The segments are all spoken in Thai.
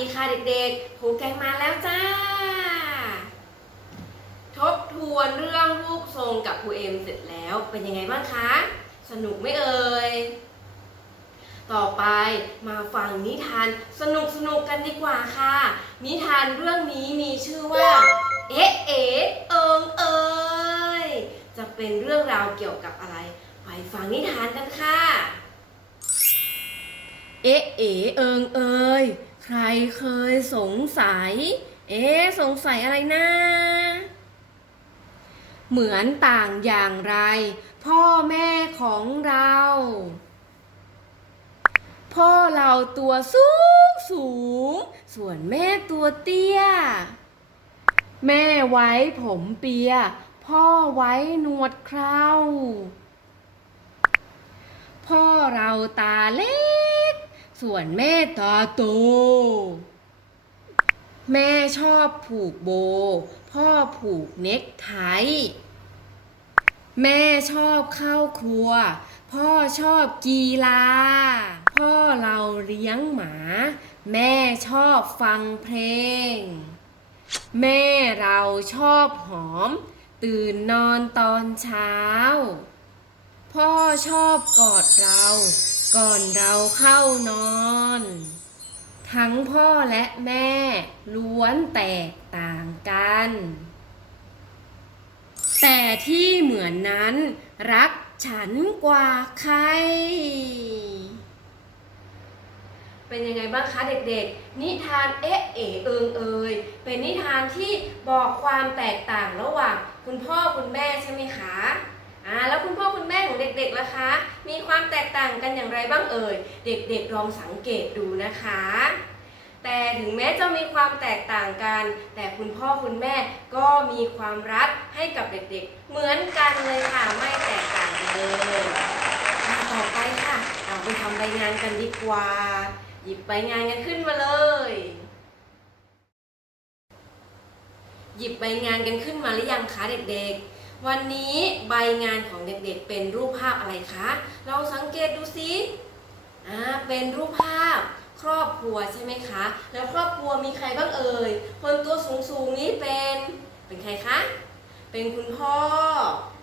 ดีค่ะเด็กๆครูแกงมาแล้วจ้า ทบทวนเรื่องรูปทรงกับครูเอ็มเสร็จแล้วเป็นยังไงบ้างคะ สนุกไหมเอ่ย ต่อไปมาฟังนิทานสนุกสนุกๆกันดีกว่าค่ะ นิทานเรื่องนี้มีชื่อว่า เอ๊ะเอเอิงเอ่ยจะเป็นเรื่องราวเกี่ยวกับอะไร ไปฟังนิทานกันค่ะ เอ๊ะเอ๋เอิงเอ่ย รเคยสงสัย เอ๊ะสงสัยอะไรนะ เหมือนต่างอย่างไร พ่อแม่ของเรา พ่อเราตัวสูงสูง ส่วนแม่ตัวเตี้ย แม่ไว้ผมเปีย พ่อไว้หนวดเคราพ่อเราตาเล็ก ส่วนแม่ตาโต แม่ชอบผูกโบ พ่อผูกเน็กไท แม่ชอบเข้าครัว พ่อชอบกีฬา พ่อเราเลี้ยงหมา แม่ชอบฟังเพลง แม่เราชอบหอม ตื่นนอนตอนเช้า พ่อชอบกอดเรา ก่อนเราเข้านอน ทั้งพ่อและแม่ล้วนแตกต่างกัน แต่ที่เหมือนนั้นรักฉันกว่าใคร เป็นยังไงบ้างคะเด็กๆ นิทานเอ๊ะเอ๋เอิงเอยเป็นนิทานที่บอกความแตกต่างระหว่างคุณพ่อคุณแม่ใช่ไหมคะ อ่าแล้วคุณพ่อคุณแม่ของเด็กๆล่ะคะ มีความแตกต่างกันอย่างไรบ้างเอ่ย เด็กๆลองสังเกตดูนะคะ แต่ถึงแม้จะมีความแตกต่างกัน แต่คุณพ่อคุณแม่ก็มีความรักให้กับเด็กๆ เหมือนกันเลยค่ะไม่แตกต่างกันเลยต่อไปค่ะเราไปทำใบงานกันดีกว่า หยิบใบงานกันขึ้นมาเลยหยิบใบงานกันขึ้นมาหรือยังคะเด็กๆ วันนี้ใบงานของเด็กๆเป็นรูปภาพอะไรคะลองสังเกตดูสิอ่าเป็นรูปภาพครอบครัวใช่ไหมคะ แล้วครอบครัวมีใครบ้างเอ่ย คนตัวสูงๆนี้เป็นเป็นใครคะ เป็นคุณพ่อ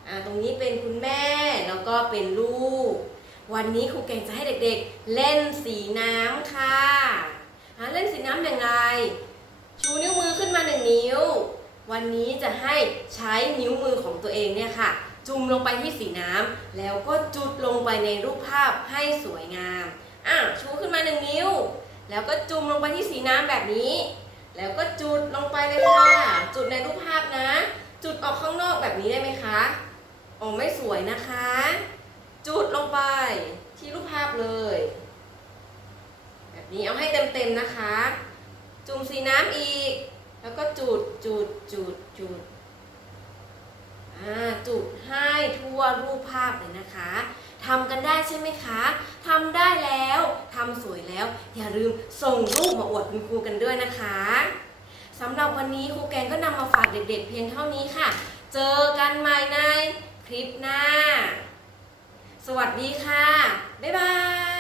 อ่าตรงนี้เป็นคุณแม่ แล้วก็เป็นลูก วันนี้ครูเก่งจะให้เด็กๆ เล่นสีน้ำค่ะอ่าเล่นสีน้ำอย่างไร ชูนิ้วมือขึ้นมาหนึ่งนิ้ว วันนี้จะให้ใช้นิ้วมือของตัวเองเนี่ยค่ะ จุ่มลงไปที่สีน้ำแล้วก็จุดลงไปในรูปภาพให้สวยงามอะชูขึ้นมาหนึ่งนิ้ว แล้วก็จุ่มลงไปที่สีน้ำแบบนี้ แล้วก็จุดลงไปเลยค่ะ จุดในรูปภาพนะ จุดออกข้างนอกแบบนี้ได้ไหมคะอ๋อไม่สวยนะคะ จุดลงไปที่รูปภาพเลย แบบนี้เอาให้เต็มๆนะคะ จุ่มสีน้ำอีก แล้วก็จุดจุดจุดจุดอ่าจุดให้ทั่วรูปภาพเลยนะคะทำกันได้ใช่ไหมคะทำได้แล้วทำสวยแล้ว อย่าลืมส่งรูปมาอวดคุณครูกันด้วยนะคะสำหรับวันนี้ครูแกงก็นำมาฝากเด็กๆ เพียงเท่านี้ค่ะ เจอกันใหม่ในคลิปหน้า สวัสดีค่ะ บ๊ายบาย